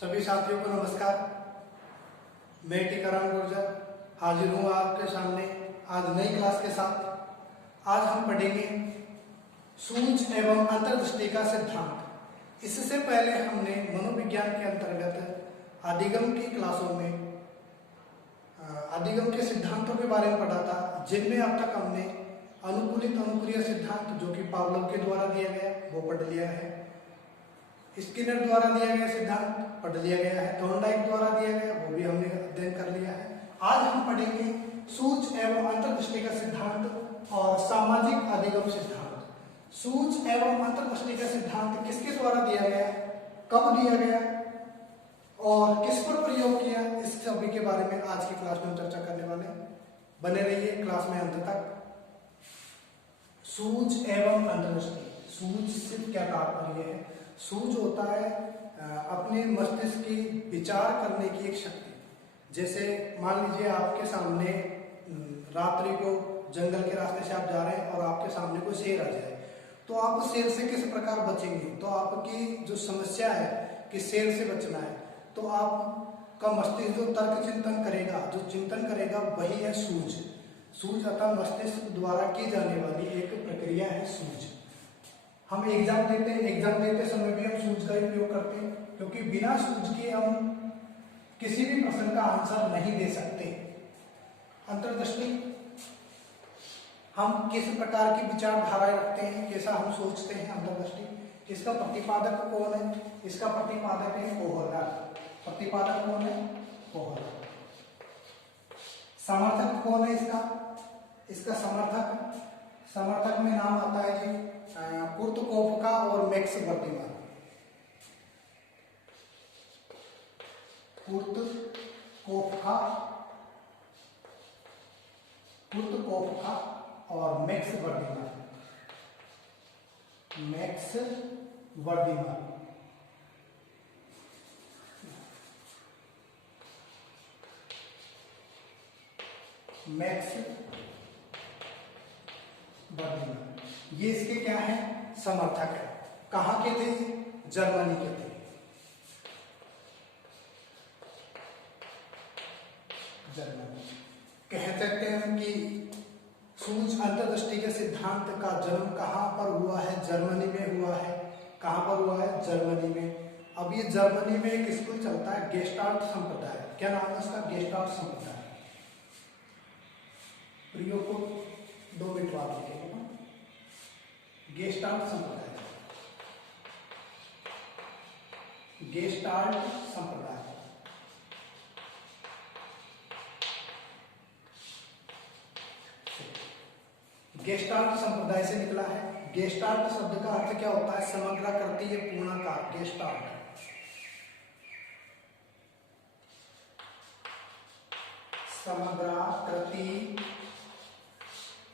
सभी साथियों को नमस्कार। मैं टीकाराम गुर्जर हाजिर हूँ आपके सामने आज नई क्लास के साथ। आज हम पढ़ेंगे सूझ एवं अंतर्दृष्टि का सिद्धांत। इससे पहले हमने मनोविज्ञान के अंतर्गत अधिगम की क्लासों में अधिगम के सिद्धांतों के बारे में पढ़ा था, जिनमें अब तक हमने अनुकूलित अनुक्रिया सिद्धांत जो कि पावलोव के द्वारा दिया गया वो पढ़ लिया है, स्किनर द्वारा दिया गया सिद्धांत पढ़ लिया गया है, थॉर्नडाइक द्वारा दिया गया वो भी हमने अध्ययन कर लिया है। आज हम पढ़ेंगे सूझ एवं अंतर्दृष्टि का सिद्धांत और सामाजिक अधिगम सिद्धांत। सूझ एवं अंतर्दृष्टि का सिद्धांत किसके द्वारा दिया गया, कब दिया गया और किस पर प्रयोग किया, इस सभी के बारे में आज की क्लास में हम चर्चा करने वाले हैं। बने रहिए क्लास में अंत तक। सूझ एवं अंतर्दृष्टि, सूझ से क्या तात्पर्य है? सूझ होता है अपने मस्तिष्क की विचार करने की एक शक्ति। जैसे मान लीजिए आपके सामने रात्रि को जंगल के रास्ते से आप जा रहे हैं और आपके सामने कोई शेर आ जाए, तो आप उस शेर से किस प्रकार बचेंगे? तो आपकी जो समस्या है कि शेर से बचना है, तो आपका मस्तिष्क जो तर्क चिंतन करेगा, जो चिंतन करेगा, वही है सूझ। सूझ अर्थात मस्तिष्क द्वारा की जाने वाली एक प्रक्रिया है सूझ। हम एग्जाम देते हैं, एग्जाम देते समय भी हम सूझ का उपयोग करते हैं, क्योंकि बिना सूझ के हम किसी भी प्रश्न का आंसर नहीं दे सकते। अंतर्दृष्टि, हम किस प्रकार की विचारधाराएं रखते हैं, कैसा हम सोचते हैं। अंतर्दृष्टि, इसका प्रतिपादक कौन है? इसका प्रतिपादक है कोहलर। प्रतिपादक कौन है? कोहलर। समर्थक कौन है इसका? इसका समर्थक में नाम आता है जी कुर्तकोफ का और मैक्स वर्दिमान। कुर्तकोफ का और मैक्स वर्दिमान। मैक्स वर्दिमान ये इसके क्या है? समर्थक है। कहाँ के थे? जर्मनी के थे। जर्मनी। कह सकते हैं कि सूझ अंतर्दृष्टि के सिद्धांत का जन्म कहाँ पर हुआ है? जर्मनी में हुआ है। कहाँ पर हुआ है? जर्मनी में। अब ये जर्मनी में एक स्कूल चलता है गेस्टाल्ट संप्रदाय। क्या नाम है इसका? गेस्टाल्ट संप्रदाय। प्रयोग को 2 मिनट बाद लिखेंगे। गेस्टाल्ट संप्रदाय, गेस्टाल्ट संप्रदाय। गेस्टाल्ट संप्रदाय से निकला है। गेस्टाल्ट शब्द का अर्थ क्या होता है? समग्राकृति या पूर्णाकार। गेस्टाल्ट समग्राकृति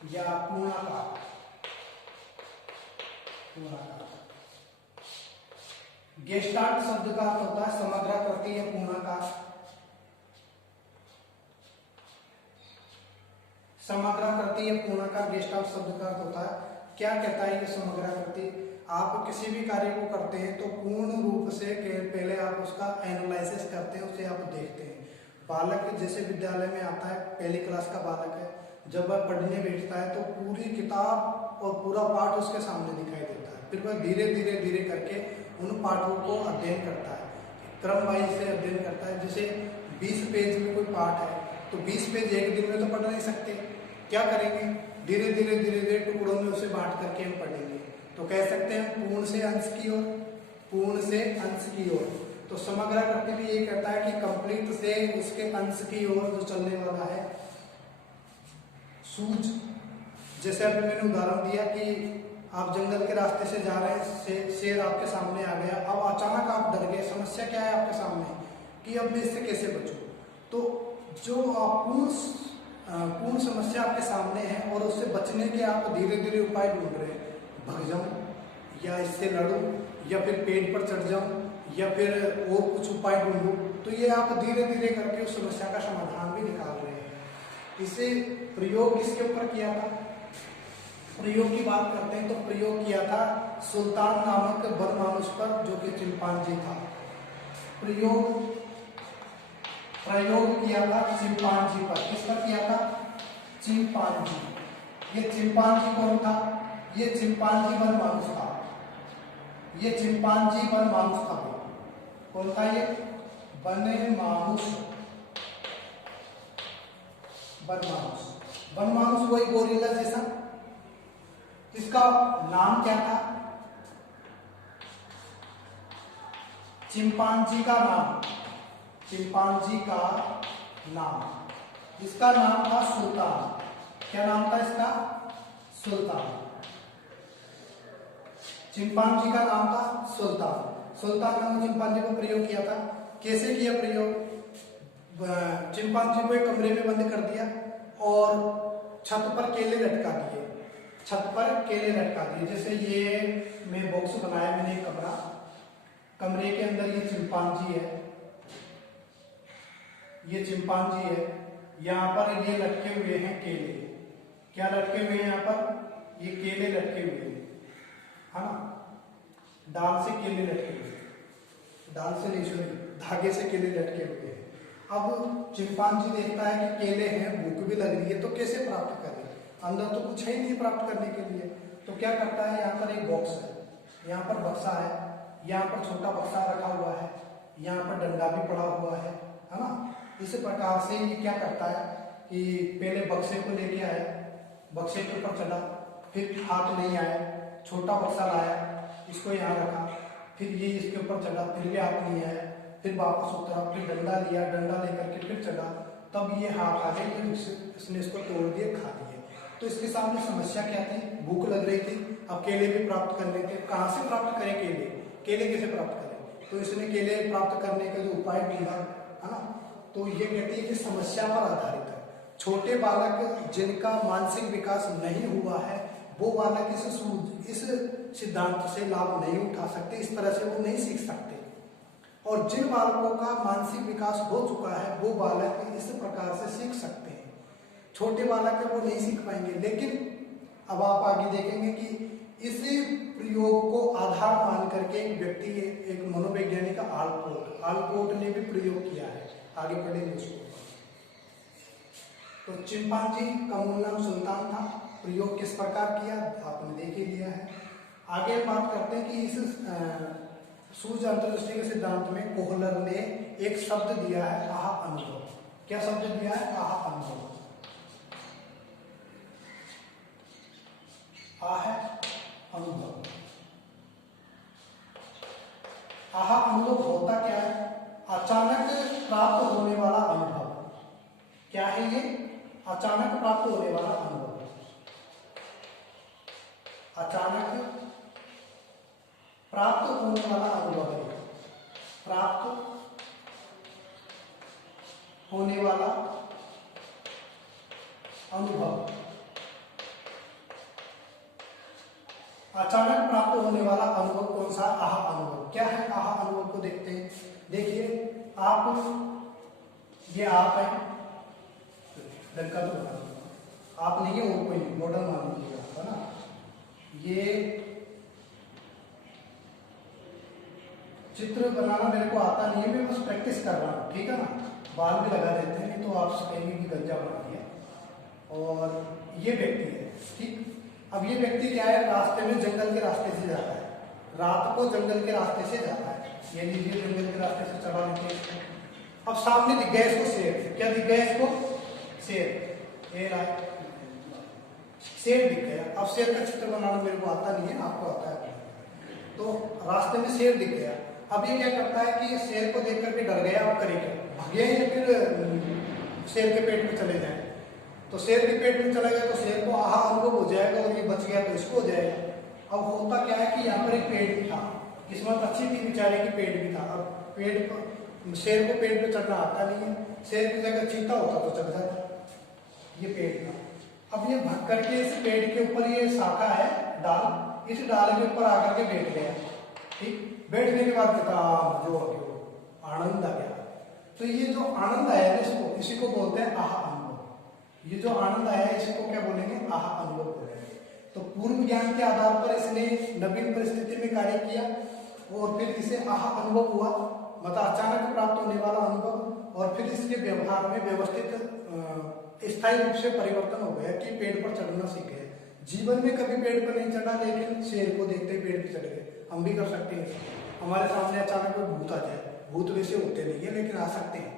या पूर्णाकार। गेस्टाल्ट शब्द का अर्थ होता है समग्राकृति या पूर्णाकार। समग्राकृति या पूर्णाकार गेस्टाल्ट शब्द का अर्थ होता है। क्या कहता है ये समग्राकृति? आप किसी भी कार्य को करते हैं तो पूर्ण रूप से पहले आप उसका एनालिसिस करते हैं, उसे आप देखते हैं। बालक जैसे विद्यालय में आता है, पहली क्लास का बालक है, जब वह पढ़ने बैठता है तो पूरी किताब और पूरा पाठ उसके सामने दिखाई देता है। फिर वह धीरे धीरे करके उन पाठों को अध्ययन करता है, क्रम वाइज से अध्ययन करता है। जैसे 20 पेज में कोई पाठ है तो 20 पेज एक दिन में तो पढ़ नहीं सकते। क्या करेंगे? धीरे धीरे टुकड़ों में उसे बांट करके हम पढ़ेंगे। तो कह सकते हैं पूर्ण से अंश की ओर, पूर्ण से अंश की ओर। तो समग्राकृति भी ये कहता है कि कंप्लीट से उसके अंश की ओर जो चलने वाला है सूझ। जैसे अभी मैंने उदाहरण दिया कि आप जंगल के रास्ते से जा रहे हैं, शेर आपके सामने आ गया, अब अचानक आप डर गए। समस्या क्या है आपके सामने कि अब मैं इससे कैसे बचूं? तो जो पूर्ण समस्या आपके सामने है और उससे बचने के आप धीरे धीरे उपाय ढूंढ रहे हैं। भाग जाऊं या इससे लड़ूं या फिर पेड़ पर चढ़ जाऊं या फिर और कुछ उपाय ढूंढूं, तो ये आप धीरे धीरे करके उस समस्या का समाधान भी निकाल रहे हैं। इसे प्रयोग किसके ऊपर किया था? प्रयोग की बात करते हैं तो प्रयोग किया था सुल्तान नामक बदमानुस पर, जो कि चिंपांजी था। प्रयोग किया था चिंपांजी पर। किस पर किया था? चिंपांजी। ये चिंपांजी कौन था? ये चिंपांजी वनमानुष था। ये चिंपांजी वनमानुष था। कौन था ये? वनमानुष। वनमानुष वही गोरिल्ला जैसा। इसका नाम क्या था? चिंपांजी का नाम, चिंपांजी का नाम, इसका नाम था सुल्तान। क्या नाम था इसका? सुल्तान। चिंपांजी का नाम था सुल्तान। सुल्तान नाम चिंपांजी को प्रयोग किया था। कैसे किया प्रयोग? चिंपांजी को एक कमरे में बंद कर दिया और छत पर केले लटका दिए। छत पर केले लटका दिए। जैसे ये मैं बॉक्स बनाया मैंने एक कमरा, कमरे के अंदर ये चिंपांजी है, ये चिंपांजी है। यहाँ पर ये लटके हुए हैं केले। क्या लटके हुए हैं यहाँ पर? ये केले लटके हुए हैं, है ना? डाल से केले लटके हुए, डाल से नहीं सॉरी, धागे से केले लटके हुए हैं। अब चिंपांजी देखता है कि केले हैं, भूख भी लग रही है, तो कैसे प्राप्त करें? अंदर तो कुछ है ही नहीं प्राप्त करने के लिए। तो क्या करता है? यहाँ पर एक बॉक्स है, यहाँ पर बक्सा है, यहाँ पर छोटा बक्सा रखा हुआ है, यहाँ पर डंडा भी पड़ा हुआ है ना? इस प्रकार से ये क्या करता है कि पहले बक्से को लेके आया, बक्से के ऊपर चढ़ा, फिर हाथ नहीं आया, छोटा बक्सा लाया, इसको यहाँ रखा, फिर ये इसके ऊपर चढ़ा, फिर भी हाथ नहीं आया, फिर वापस उतरा, फिर डंडा लिया, डंडा लेकर के फिर चढ़ा, तब ये हाथ आ गए, इसने इसको तोड़ दिए, खा लिए। तो इसके सामने समस्या क्या थी? भूख लग रही थी, अब केले भी प्राप्त करने थे। कहाँ से प्राप्त करें केले? केले कैसे प्राप्त करें? तो इसने केले प्राप्त करने का जो उपाय ढूंढा, है ना? तो ये कहती है कि समस्या पर आधारित है। छोटे बालक जिनका मानसिक विकास नहीं हुआ है, वो बालक इस सिद्धांत से लाभ नहीं उठा सकते, इस तरह से वो नहीं सीख सकते। और जिन बालकों का मानसिक विकास हो चुका है, वो बालक इस प्रकार से सीख सकते हैं। छोटे बालक है वो नहीं सीख पाएंगे। लेकिन अब आप आगे देखेंगे कि इस प्रयोग को आधार मान करके एक व्यक्ति, एक मनोवैज्ञानिक आलपोर्ट ने भी प्रयोग किया है। आगे पढ़ेंगे उसको। तो चिंपांजी का मूल नाम सुल्तान था। प्रयोग किस प्रकार किया आपने देख ही लिया है। आगे बात करते हैं कि इस सूर्य अंतर्दृष्टि के सिद्धांत में कोहलर ने एक शब्द दिया है, आहा अनुभव। क्या शब्द दिया है? आहा अनुभव। आहा अनुभव। आहा अनुभव होता क्या है? अचानक प्राप्त होने वाला अनुभव। क्या है ये? अचानक प्राप्त होने वाला अनुभव। अचानक प्राप्त होने वाला अनुभव है। प्राप्त होने वाला अनुभव। अचानक प्राप्त होने वाला अनुभव कौन सा? आहा अनुभव। क्या है आहा अनुभव को देखते हैं। देखिए आप, ये आप है, लड़का तो बता दूंगा, आप नहीं है और कोई मॉडल मान लीजिएगा, है ना? ये चित्र बनाना मेरे को आता नहीं है, मैं बस प्रैक्टिस कर रहा हूँ, ठीक है ना? बाल भी लगा देते हैं, नहीं तो आप कहेंगे कि गंजा बना दिया। और ये व्यक्ति है, ठीक। अब ये व्यक्ति क्या है? रास्ते में जंगल के रास्ते से जाता है, रात को जंगल के रास्ते से जाता है। ये लीजिए जंगल के रास्ते से चला लेते हैं। अब सामने दिख गया इसको शेर। क्या दिख गया इसको? शेर। शेर दिख गया। अब शेर का चित्र बनाना मेरे को आता नहीं है, आपको आता है। तो रास्ते में शेर दिख गया। अब ये क्या करता है कि ये शेर को देख करके डर गया। अब करे क्या? भागे या फिर शेर के पेट में चले जाए? तो शेर के पेट में चला गया तो शेर को आहा अनुभव हो जाएगा, और ये बच गया तो इसको हो जाएगा। अब होता क्या है कि यहाँ पर एक पेड़ भी था, किस्मत अच्छी थी बेचारे की, पेड़ भी था। अब पेड़ पर शेर को पेड़ पे चढ़ना आता नहीं है, शेर की जगह चीता होता तो चढ़ जाता। ये पेड़ था। अब ये भग करके इस पेड़ के ऊपर, ये शाखा है डाल, इस डाल के ऊपर आकर के बैठ गया, ठीक। बैठने के बाद कहता जो आनंद आ गया। तो ये जो आनंद आया है इसको, इसी को बोलते हैं आहा अनुभव। ये जो आनंद आया है इसको क्या बोलेंगे? आहा अनुभव बोलेंगे। तो पूर्व ज्ञान के आधार पर इसने नवीन परिस्थिति में कार्य किया और फिर इसे आहा अनुभव हुआ। मतलब अचानक प्राप्त होने वाला अनुभव और फिर इसके व्यवहार में व्यवस्थित स्थायी रूप से परिवर्तन हो गया कि पेड़ पर चढ़ना सीख गए। जीवन में कभी पेड़ पर नहीं चढ़ा, लेकिन शेर को देखते ही पेड़ पर चढ़ गए। हम भी कर सकते हैं। हमारे सामने अचानक कोई भूत आ जाए, भूत वैसे होते नहीं है लेकिन आ सकते हैं,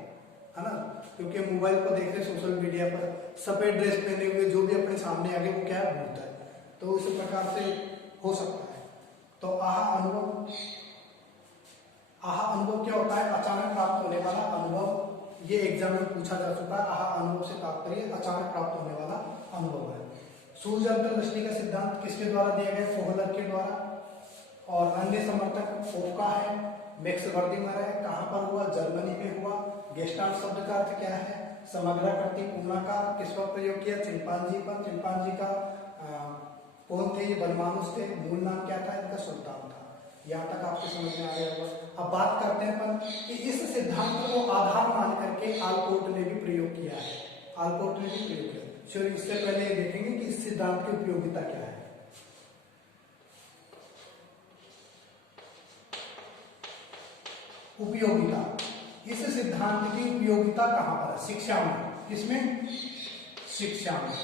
है ना, क्योंकि मोबाइल पर देखते, सोशल मीडिया पर सफेद ड्रेस पहने हुए जो भी अपने सामने आ गए वो क्या है, भूत है। तो इस प्रकार से हो सकता है। तो आहा अनुभव क्या होता है? अचानक प्राप्त होने वाला अनुभव। ये एग्जाम में पूछा जा चुका है। आहा अनुभव से तात्पर्य अचानक प्राप्त होने वाला अनुभव है। सूर्य अंतर्दृष्टि का सिद्धांत किसके द्वारा दिया गया? फोहलर के द्वारा। और अन्य समर्थक ओका है, मैक्स वर्दिमर है। कहां पर हुआ? जर्मनी में हुआ। गेस्टाल्ट शब्द का अर्थ क्या है? समग्राकृति पूर्णाकार। किस पर प्रयोग किया? चिंपांजी पर। चिंपांजी का कौन थे? ये वनमानुष थे। मूल नाम क्या था इनका? सुल्तान था। यहाँ तक आपको समझ में आ गया होगा। अब बात करते हैं अपन कि इस सिद्धांत को आधार मान करके आलपोर्ट ने भी प्रयोग किया है। आलपोर्ट ने भी प्रयोग किया। चलिए इससे पहले देखेंगे कि इस सिद्धांत की उपयोगिता क्या है। उपयोगिता, इस सिद्धांत की उपयोगिता कहां पर है? शिक्षा में। किसमें? शिक्षा में।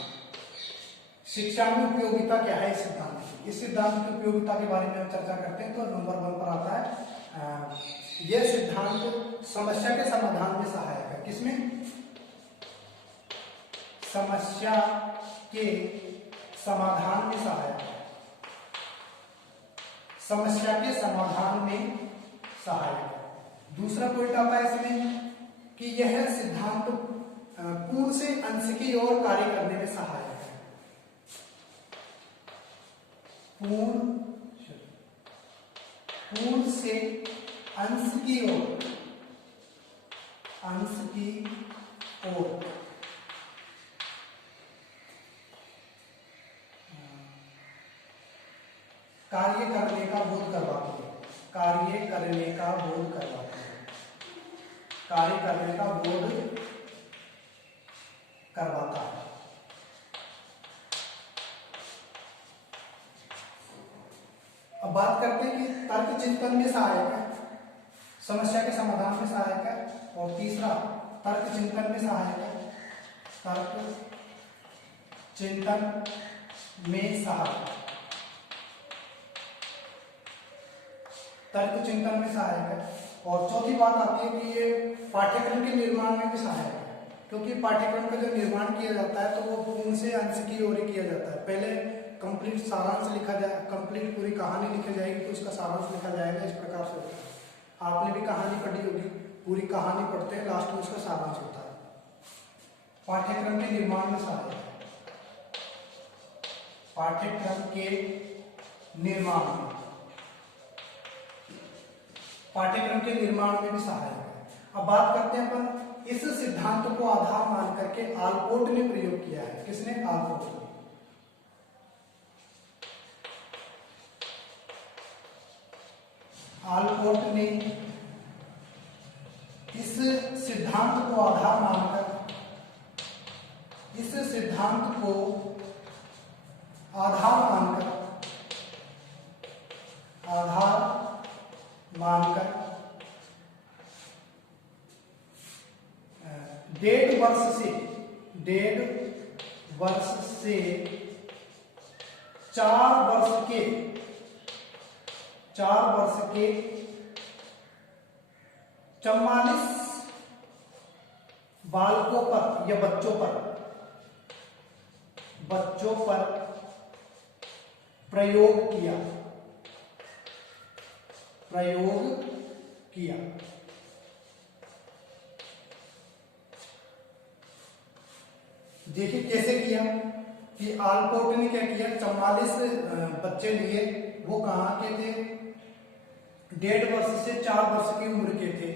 शिक्षा में उपयोगिता क्या है इस सिद्धांत की? इस सिद्धांत की उपयोगिता के बारे में हम चर्चा करते हैं। तो नंबर 1 पर आता है यह सिद्धांत समस्या के समाधान में सहायक है। किसमें? समस्या के समाधान में सहायक है। समस्या के समाधान में सहायक है। दूसरा पॉइंट आता है इसमें कि यह सिद्धांत पूर्ण से अंश की ओर कार्य करने में सहायक है। पूर्ण से अंश की ओर कार्य करने का बोध करवाती है। कार्य करने का बोध करवाती है। कार्य करने का बोध करवाता है। अब बात करते हैं कि तर्क चिंतन में सहायक है, समस्या के समाधान में सहायक है, और तीसरा तर्क चिंतन में सहायक है। तर्क चिंतन में सहायक, तर्क चिंतन में सहायक है। और चौथी बात आती है कि ये पाठ्यक्रम के निर्माण में भी सहायक है, क्योंकि पाठ्यक्रम का जो निर्माण किया जाता है तो वो पूर्ण से अंश की ओर ही किया जाता है। पहले कंप्लीट सारांश लिखा जाए, कंप्लीट पूरी कहानी लिखी जाएगी तो उसका सारांश लिखा जाएगा। इस प्रकार से होता है। आपने भी कहानी पढ़ी होगी, पूरी कहानी पढ़ते हैं, लास्ट में उसका सारांश होता है। पाठ्यक्रम के निर्माण में सहायक है। पाठ्यक्रम के निर्माण में, पाठ्यक्रम के निर्माण में भी सहायक है। अब बात करते हैं अपन इस सिद्धांत को आधार मान करके आलपोर्ट ने प्रयोग किया है। किसने? आलपोर्ट ने। आलपोर्ट ने इस सिद्धांत को आधार मानकर, इस सिद्धांत को आधार मानकर, डेढ़ वर्ष से 4 वर्ष के 44 बालकों पर या बच्चों पर प्रयोग किया। देखिए कैसे किया कि आलपोर्ट ने क्या किया, 44 बच्चे लिए। वो कहाँ के थे? 1.5 वर्ष से 4 वर्ष की उम्र के थे।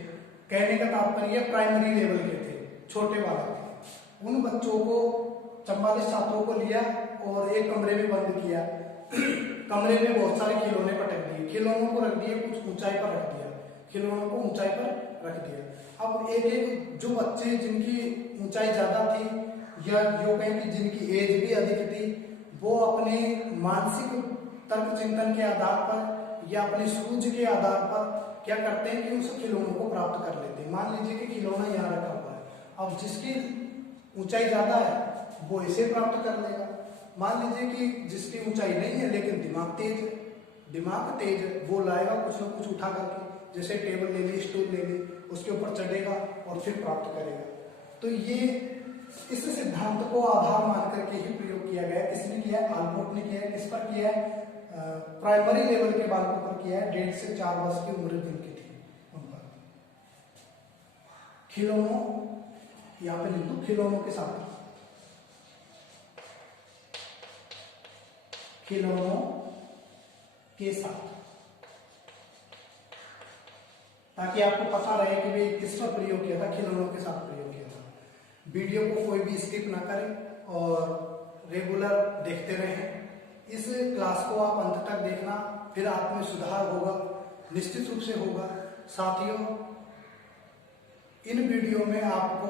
कहने का तात्पर्य प्राइमरी लेवल के थे, छोटे वाले थे। उन बच्चों को, 44 छात्रों को लिया और एक कमरे में बंद किया। कमरे में बहुत सारे खिलौने पटक दिए, खिलौनों को रख दिए, कुछ ऊंचाई पर रख दिया, खिलौनों को ऊंचाई पर रख दिया। अब एक जो बच्चे जिनकी ऊंचाई ज्यादा थी या जो कहें कि जिनकी एज भी अधिक थी, वो अपने मानसिक तर्क चिंतन के आधार पर या अपनी सूझ के आधार पर क्या करते हैं कि उस खिलौनों को प्राप्त कर लेते हैं। मान लीजिए कि खिलौना यहाँ रखा हुआ है, अब जिसकी ऊंचाई ज्यादा है वो इसे प्राप्त कर लेगा। मान लीजिए कि जिसकी ऊंचाई नहीं है लेकिन दिमाग तेज है, वो लाएगा कुछ ना कुछ उठा करके, जैसे टेबल ले ली, स्टूल ले ली, उसके ऊपर चढ़ेगा और फिर प्राप्त करेगा। तो ये इस सिद्धांत को आधार मान करके ही प्रयोग किया गया है। किसने किया है? आल्बर्ट ने किया है। किस पर किया है? प्राइमरी लेवल के बालकों पर किया है। 1.5 से 4 वर्ष की उम्र जिनकी थी उन पर। खिलौनों, यहाँ पे लिख दो, खिलौनों के साथ, खिलौनों के साथ, ताकि आपको पता रहे कि वे किस पर प्रयोग किया था। खिलौनों के साथ प्रयोग किया था। वीडियो को कोई भी स्किप ना करें और रेगुलर देखते रहें। इस क्लास को आप अंत तक देखना, फिर आप में सुधार होगा, निश्चित रूप से होगा। साथियों, इन वीडियो में आपको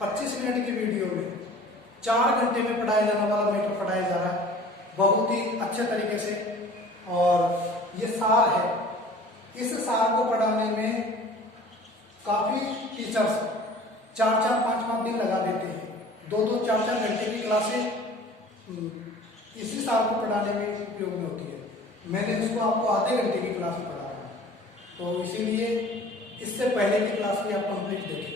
25 मिनट की वीडियो में 4 घंटे में पढ़ाया जाने वाला मैटर पढ़ाया जा रहा है, बहुत ही अच्छे तरीके से। और ये सार है, इस सार को पढ़ाने में काफी टीचर्स 4-4, 5-5 दिन लगा देते हैं। 2-2, 4-4 घंटे की क्लासें इसी सार को पढ़ाने में उपयोग में होती है। मैंने इसको आपको आधे घंटे की क्लास में पढ़ा है, तो इसीलिए इससे पहले की क्लास भी आप कंप्लीट देखें।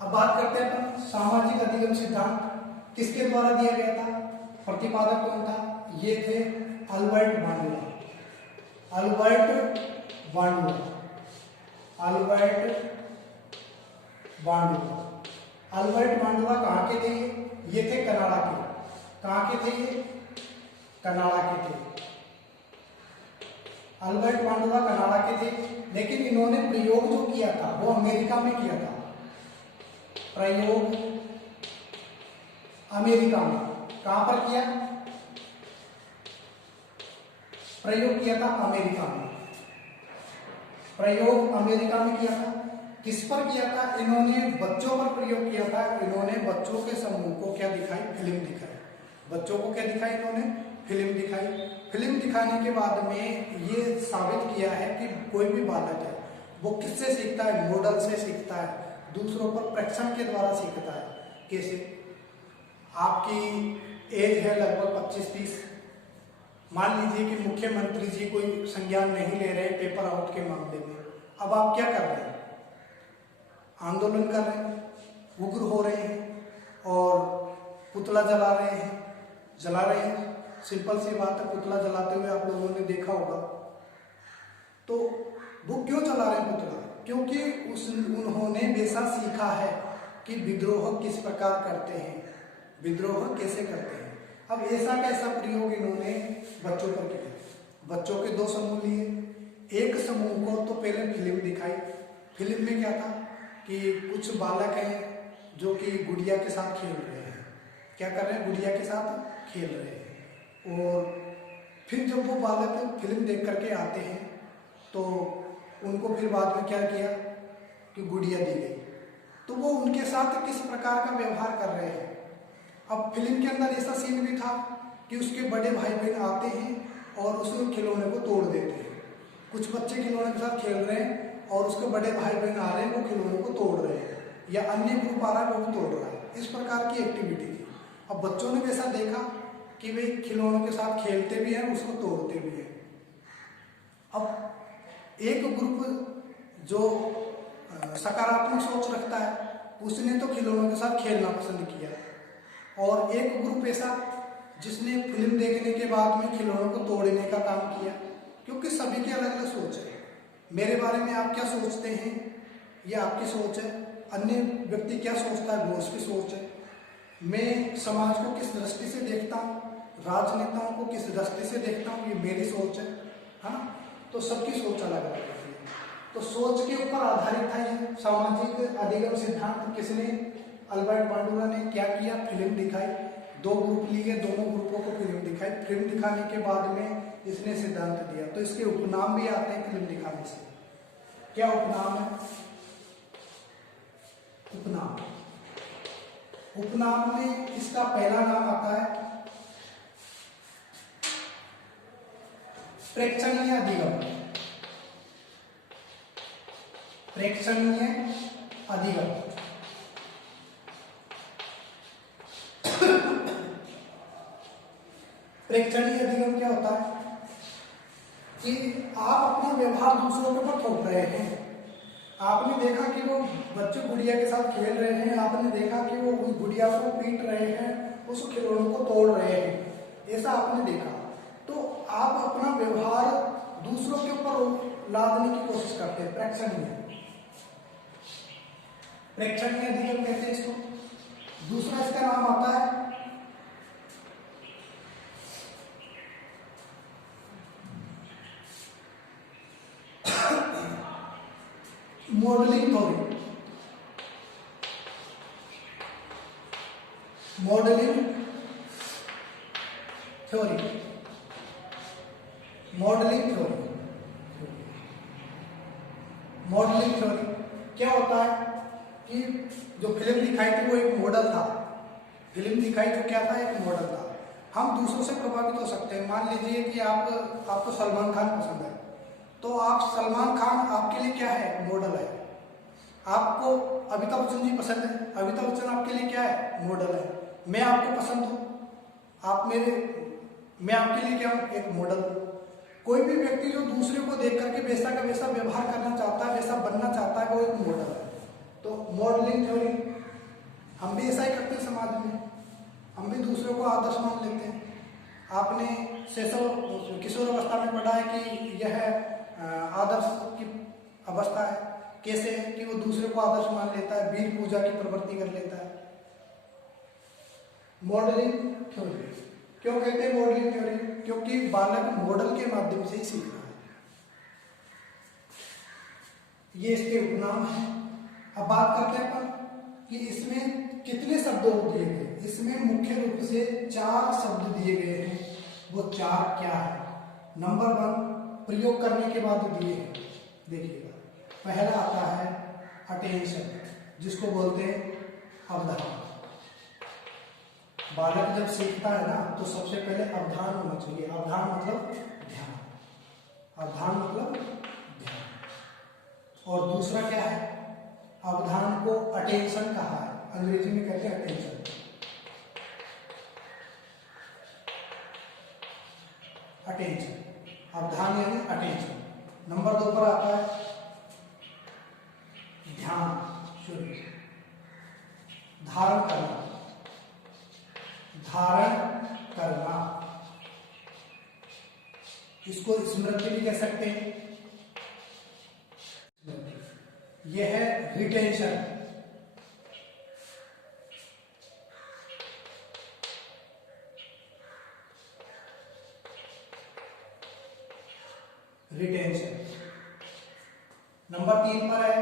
अब बात करते हैं अपन सामाजिक अधिगम सिद्धांत किसके द्वारा दिया गया था, प्रतिपादक कौन था? ये थे अल्बर्ट बांडुआ। अल्बर्ट बांडुआ कहाँ के थे? ये थे कनाडा के। कहाँ के थे ये? कनाडा के थे। अल्बर्ट बांडुआ कनाडा के थे, लेकिन इन्होंने प्रयोग जो किया था वो अमेरिका में किया था। प्रयोग अमेरिका में। कहां पर किया? प्रयोग किया था अमेरिका में। प्रयोग अमेरिका में किया था। किस पर किया था? इन्होंने बच्चों पर प्रयोग किया था। इन्होंने बच्चों के समूह को क्या दिखाई? फिल्म दिखाई। बच्चों को क्या दिखाई? इन्होंने फिल्म दिखाई। फिल्म दिखाने के बाद में ये साबित किया है कि कोई भी बालक है वो किससे सीखता है? मॉडल से सीखता है, दूसरों पर परीक्षण के द्वारा सीखता है। कैसे? आपकी एज है लगभग 25-30, मान लीजिए कि मुख्यमंत्री जी कोई संज्ञान नहीं ले रहे पेपर आउट के मामले में। अब आप क्या कर रहे हैं? आंदोलन कर रहे हैं, उग्र हो रहे हैं और पुतला जला रहे हैं। सिंपल सी बात है, पुतला जलाते हुए आप लोगों ने देखा होगा। तो वो क्यों जला रहे हैं पुतला? क्योंकि उन्होंने वैसा सीखा है कि विद्रोह किस प्रकार करते हैं, विद्रोह कैसे करते हैं। अब ऐसा कैसा प्रयोग इन्होंने बच्चों पर किया? बच्चों के 2 समूह लिए। एक समूह को तो पहले फिल्म दिखाई। फिल्म में क्या था कि कुछ बालक हैं जो कि गुड़िया के साथ खेल रहे हैं। क्या कर रहे हैं? गुड़िया के साथ खेल रहे हैं। और फिर जब वो बालक फिल्म देख करके आते हैं तो उनको फिर बाद में क्या किया कि गुड़िया दी गई, तो वो उनके साथ किस प्रकार का व्यवहार कर रहे हैं। अब फिल्म के अंदर ऐसा सीन भी था कि उसके बड़े भाई बहन आते हैं और उस खिलौने को तोड़ देते हैं। कुछ बच्चे खिलौने के साथ खेल रहे हैं और उसके बड़े भाई बहन आ रहे हैं, वो खिलौने को तोड़ रहे हैं, या अन्य ग्रुप आ रहा है वो तोड़ रहा है। इस प्रकार की एक्टिविटी थी। अब बच्चों ने वैसा देखा कि वे खिलौनों के साथ खेलते भी हैं, उसको तोड़ते भी हैं। अब एक ग्रुप जो सकारात्मक सोच रखता है उसने तो खिलौनों के साथ खेलना पसंद किया, और एक ग्रुप ऐसा जिसने फिल्म देखने के बाद में खिलौनों को तोड़ने का काम किया। क्योंकि सभी की अलग अलग सोच है। मेरे बारे में आप क्या सोचते हैं ये आपकी सोच है, अन्य व्यक्ति क्या सोचता है वो उसकी सोच है। मैं समाज को किस दृष्टि से देखता हूँ, राजनेताओं को किस दृष्टि से देखता हूँ, ये मेरी सोच है। हाँ, तो सबकी सोच अलग अलग होती है। तो सोच के ऊपर आधारित था ये सामाजिक अधिगम सिद्धांत। किसने? अल्बर्ट बांडुआ ने। क्या किया? फिल्म दिखाई। 2 ग्रुप लिए, दोनों ग्रुपों को फिल्म दिखाई। फिल्म दिखाने के बाद में इसने सिद्धांत दिया। तो इसके उपनाम भी आते हैं फिल्म दिखाने से। क्या उपनाम है? उपनाम उपनाम में इसका पहला नाम आता है प्रेक्षणीय अधिगम। प्रेक्षणीय अधिगम। प्रेक्षणीय अधिगम क्या होता है कि आप अपना व्यवहार दूसरों के ऊपर थोप रहे हैं। आपने देखा कि वो बच्चे गुड़िया के साथ खेल रहे हैं, आपने देखा कि वो उस गुड़िया को पीट रहे हैं, उस खिलौनों को तोड़ रहे हैं, ऐसा आपने देखा, तो आप अपना व्यवहार दूसरों के ऊपर लादने की कोशिश करते हैं। प्रेक्षणीय अधिगम कहते हैं इसको। दूसरा इसका नाम आता है modelling theory. Modelling theory. Modelling theory. Modelling theory क्या होता है कि जो फिल्म दिखाई थी वो एक मॉडल था। फिल्म दिखाई तो क्या था, एक मॉडल था। हम दूसरों से प्रभावित हो सकते हैं। मान लीजिए कि आपको सलमान खान पसंद है, तो आप सलमान खान आपके लिए क्या है, मॉडल है। आपको अमिताभ बच्चन जी पसंद है, अमिताभ बच्चन आपके लिए क्या है, मॉडल है। मैं आपको पसंद हूं, मैं आपके लिए क्या हूं, एक मॉडल हूं। कोई भी व्यक्ति जो दूसरे को देख करके वैसा का वैसा व्यवहार करना चाहता है, वैसा बनना चाहता है, वो एक मॉडल है। तो मॉडलिंग थ्योरी, हम भी ऐसा ही करते हैं समाज में, हम भी दूसरों को आदर्श मान लेते हैं। आपने किशोर अवस्था में पढ़ा है कि यह आदर्श की अवस्था है। कैसे है कि वो दूसरे को आदर्श मान लेता है, वीर पूजा की प्रवृत्ति कर लेता है। मॉडलिंग थ्योरी क्यों कहते हैं मॉडलिंग थ्योरी? क्योंकि बालक मॉडल के माध्यम से ही सीख रहा है। ये इसके उपनाम है। अब बात करते हैं अपन कि इसमें कितने शब्द दिए गए। इसमें मुख्य रूप से 4 शब्द दिए गए हैं। वो 4 क्या है? नंबर 1 प्रयोग करने के बाद दिए हैं। देखिएगा, पहला आता है अटेंशन, जिसको बोलते हैं अवधान। बालक जब सीखता है ना, तो सबसे पहले अवधान होना चाहिए। अवधान मतलब ध्यान। अवधान मतलब ध्यान। और दूसरा क्या है? अवधान को अटेंशन कहा है, अंग्रेजी में कहते हैं अटेंशन। अटेंशन, अवधान यानी अटेंशन। नंबर 2 पर आता है ध्यान, शुरू, धारण करना। धारण करना, इसको स्मृति भी कह सकते हैं। यह है रिटेंशन। रिटेंशन। नंबर 3 पर है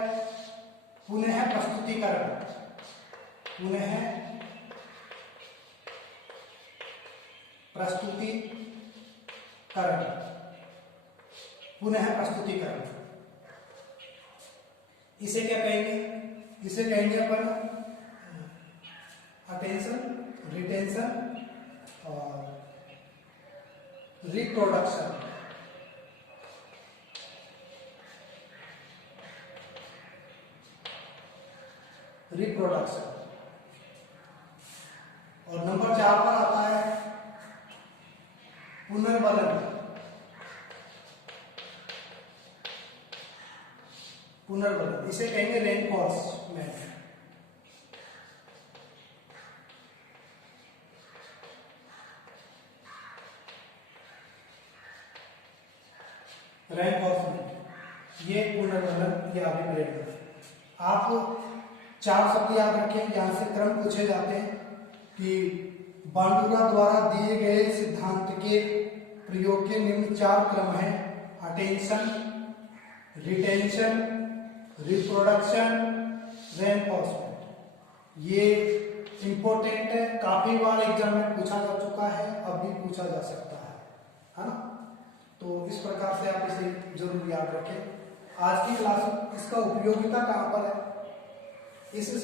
पुनः प्रस्तुतिकरण। पुनः प्रस्तुतिकरण। पुनः प्रस्तुतिकरण, इसे क्या कहेंगे? इसे कहेंगे अपन अटेंशन, रिटेंशन और रिप्रोडक्शन। रिप्रोडक्शन। और नंबर 4 पर आता है पुनर्बलन। पुनर्बलन, इसे कहेंगे रेनफोर्समेंट। रेनफोर्समेंट, ये पुनर्बलन, ये आगे बढ़ेगा। आप 4 शब्द याद रखें, यहां से क्रम पूछे जाते हैं कि बांडुरा द्वारा दिए गए सिद्धांत के प्रयोग के निम्न 4 क्रम हैं: अटेंशन, रिटेंशन, रिप्रोडक्शन, रेनफोर्समेंट। ये इंपॉर्टेंट है, काफी बार एग्जाम में पूछा जा चुका है, अब भी पूछा जा सकता है ना। तो इस प्रकार से आप इसे जरूर याद रखें। आज की क्लास इसका उपयोगिता कहां पर है? इस